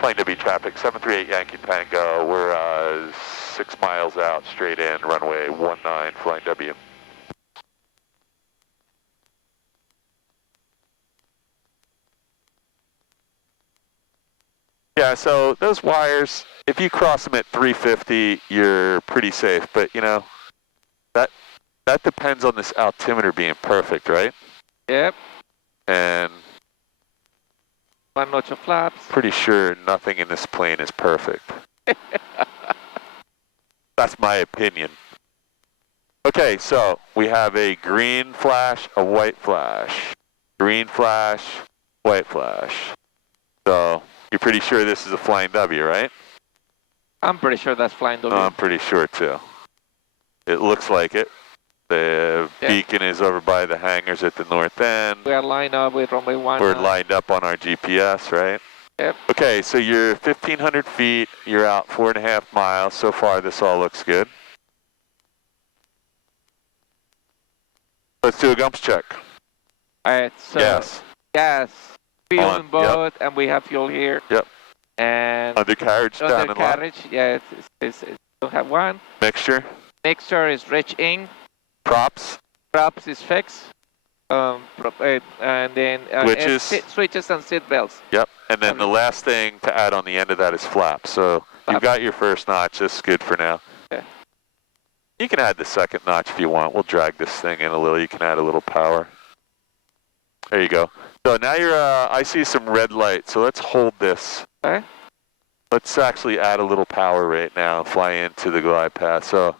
Flying W traffic, 738 Yankee Tango. We're 6 miles out, straight in, runway 19, Flying W. Yeah, so those wires, if you cross them at 350, you're pretty safe. But, you know, that depends on this altimeter being perfect, right? Yep. And 1 notch of flaps. Pretty sure nothing in this plane is perfect. That's my opinion. Okay, so we have a green flash, a white flash. Green flash, white flash. So you're pretty sure this is a Flying W, right? I'm pretty sure that's Flying W. I'm pretty sure too. It looks like it. The beacon is over by the hangars at the north end. We are lined up with runway 19. We're lined up on our GPS, right? Yep. Okay, so you're 1,500 feet. You're out 4.5 miles. So far, this all looks good. Let's do a gumps check. All right, so Yes. Gas, fuel On, in boat, and we have fuel here. Yep. And Undercarriage down in line. undercarriage, yeah, we have one. Mixture. Mixture is rich ink. Props. Props is fixed. And then switches and seat belts. Yep. And then the last thing to add on the end of that is flaps. So you've got your first notch. This is good for now. Yeah. You can add the second notch if you want. We'll drag this thing in a little. You can add a little power. There you go. So now you're, I see some red light. So let's hold this. Okay. Let's actually add a little power right now and fly into the glide path. So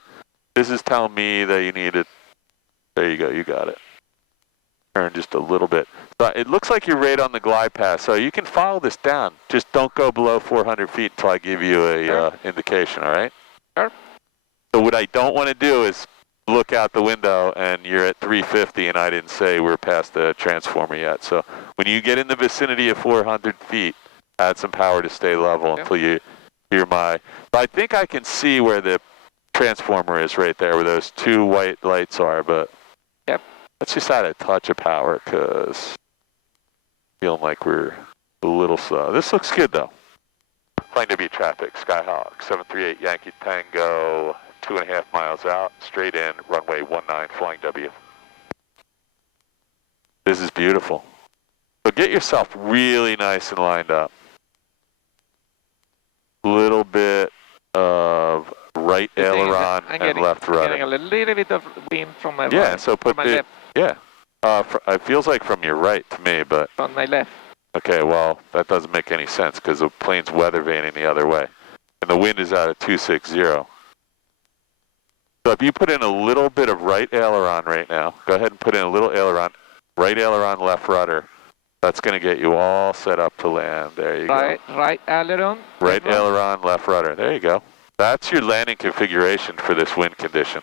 this is telling me that you need it. There you go. You got it. Turn just a little bit. So it looks like you're right on the glide path. So you can follow this down. Just don't go below 400 feet until I give you a indication. All right? Sure. So what I don't want to do is look out the window and you're at 350 and I didn't say we're past the transformer yet. So when you get in the vicinity of 400 feet, add some power to stay level until you hear my... But I think I can see where the transformer is right there, where those two white lights are, but let's just add a touch of power because feeling like we're a little slow. This looks good though. Flying W traffic, Skyhawk, 738 Yankee Tango, 2.5 miles out, straight in, runway 19, Flying W. This is beautiful. So get yourself really nice and lined up. Little bit of right aileron and left rudder. I'm getting a little bit of wind from my right. So put the left. It feels like from your right to me, but on my left. Okay, well that doesn't make any sense because the plane's weather vaning the other way, and the wind is out at 260. So if you put in a little bit of right aileron right now, go ahead and put in a little aileron, right aileron, left rudder. That's going to get you all set up to land. There you go. Right aileron. Right aileron, left rudder. There you go. That's your landing configuration for this wind condition.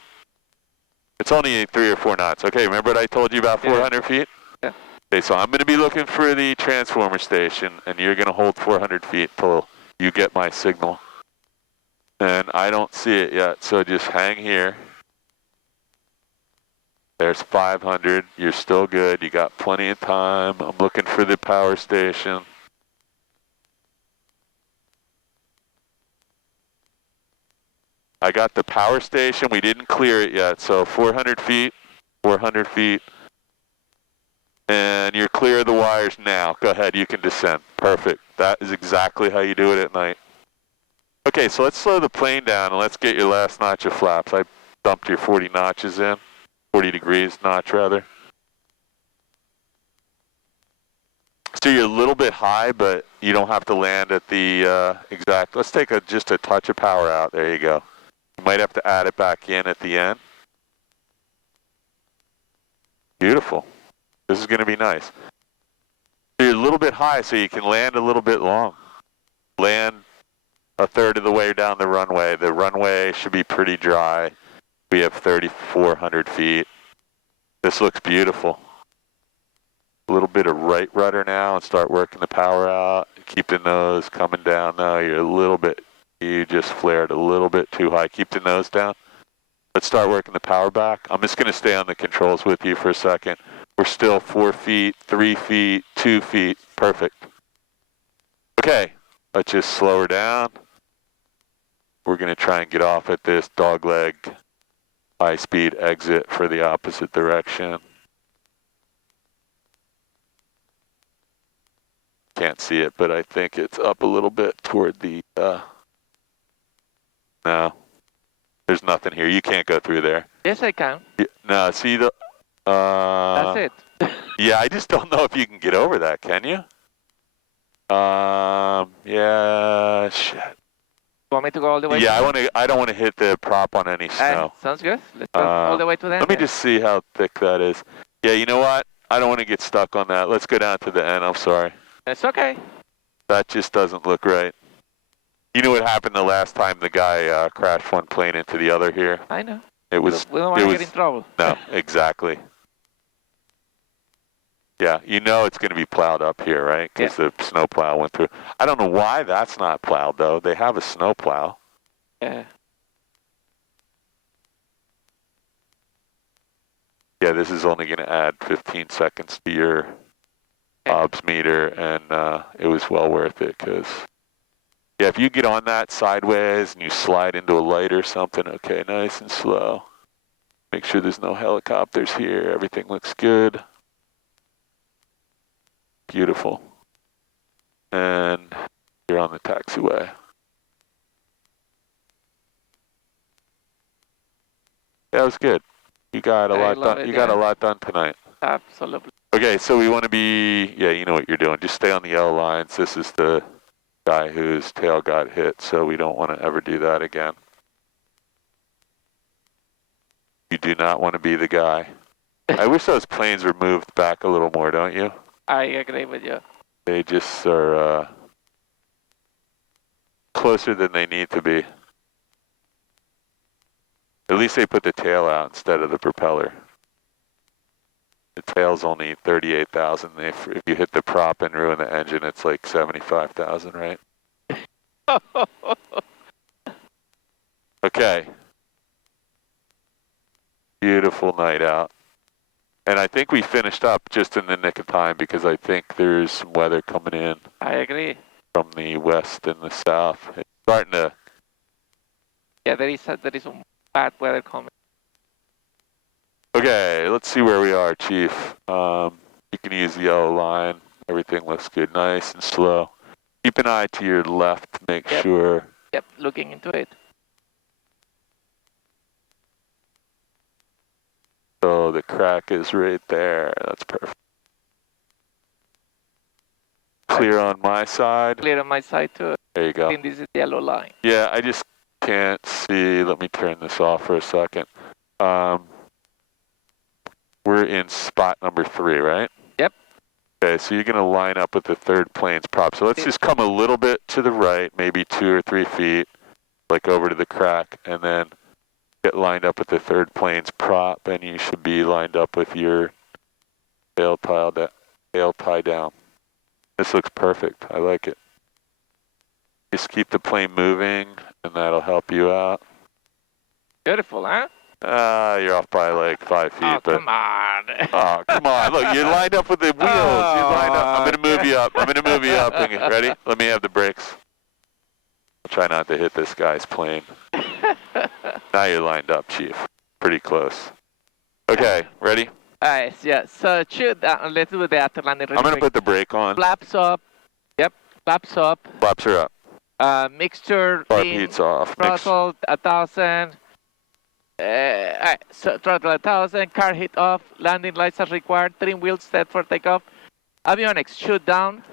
It's only 3 or 4 knots. Okay, remember what I told you about 400 feet? Yeah. Okay, so I'm going to be looking for the transformer station, and you're going to hold 400 feet until you get my signal. And I don't see it yet, so just hang here. There's 500. You're still good. You got plenty of time. I'm looking for the power station. I got the power station. We didn't clear it yet. So 400 feet, 400 feet. And you're clear of the wires now. Go ahead. You can descend. Perfect. That is exactly how you do it at night. Okay, so let's slow the plane down and let's get your last notch of flaps. I dumped your 40 notches in. 40 degrees notch rather. So you're a little bit high, but you don't have to land at the exact. Let's take just a touch of power out. There you go. You might have to add it back in at the end. Beautiful. This is going to be nice. So you're a little bit high, so you can land a little bit long. Land a third of the way down the runway. The runway should be pretty dry. We have 3,400 feet. This looks beautiful. A little bit of right rudder now and start working the power out. Keep the nose coming down now. You're a little bit, you just flared a little bit too high. Keep the nose down. Let's start working the power back. I'm just going to stay on the controls with you for a second. We're still 4 feet, 3 feet, 2 feet. Perfect. Okay. Let's just slow her down. We're going to try and get off at this dogleg high-speed exit for the opposite direction. Can't see it, but I think it's up a little bit toward the, no, there's nothing here. You can't go through there. Yes, I can. Yeah, no, see the, That's it. yeah, I just don't know if you can get over that, can you? Yeah, shit. You want me to go all the way? Yeah, I don't want to hit the prop on any snow. Sounds good. Let's go all the way to the end. Let me just see how thick that is. Yeah, you know what? I don't want to get stuck on that. Let's go down to the end. I'm sorry. It's okay. That just doesn't look right. You know what happened the last time the guy crashed one plane into the other here? I know. It was. We don't want to get in trouble. No, exactly. Yeah, you know it's going to be plowed up here, right? Because the snow plow went through. I don't know why that's not plowed, though. They have a snow plow. Yeah. Yeah, this is only going to add 15 seconds to your OBS meter, and it was well worth it, because, yeah, if you get on that sideways and you slide into a light or something, okay, nice and slow. Make sure there's no helicopters here. Everything looks good. Beautiful. And you're on the taxiway. That was good. You got a lot done. You got a lot done tonight. Absolutely. Okay, so we want to be, yeah, you know what you're doing. Just stay on the yellow lines. This is the guy whose tail got hit, so we don't want to ever do that again. You do not want to be the guy. I wish those planes were moved back a little more, don't you? I agree with you. They just are closer than they need to be. At least they put the tail out instead of the propeller. The tail's only 38,000. If you hit the prop and ruin the engine, it's like 75,000, right? Okay. Beautiful night out. And I think we finished up just in the nick of time, because I think there's some weather coming in. I agree. From the west and the south. It's starting to... Yeah, there is some bad weather coming. Okay, let's see where we are, Chief. You can use the yellow line. Everything looks good, nice and slow. Keep an eye to your left to make sure. Yep, looking into it. So the crack is right there. That's perfect. Clear on my side. Clear on my side too. There you go. I think this is the yellow line. Yeah, I just can't see. Let me turn this off for a second. We're in spot number 3, right? Yep. Okay, so you're going to line up with the third plane's prop. So let's just come a little bit to the right, maybe 2 or 3 feet, like over to the crack, and then get lined up with the third plane's prop, and you should be lined up with your tail tie down. This looks perfect. I like it. Just keep the plane moving, and that'll help you out. Beautiful, huh? You're off by like 5 feet. Oh, but, come on. Oh, come on. Look, you're lined up with the wheels. You're lined up. I'm going to move you up. I'm going to move you up. Ready? Let me have the brakes. I'll try not to hit this guy's plane. Now you're lined up, Chief. Pretty close. Okay, ready? Alright, yeah, so shoot, let's do the after landing really I'm going to put the brake on. Flaps up. Yep, flaps up. Flaps are up. Mixture. Carb heat's off. Throttle 1,000. Alright, so throttle 1,000, car heat off, landing lights as required, trim wheels set for takeoff. Avionics, shoot down.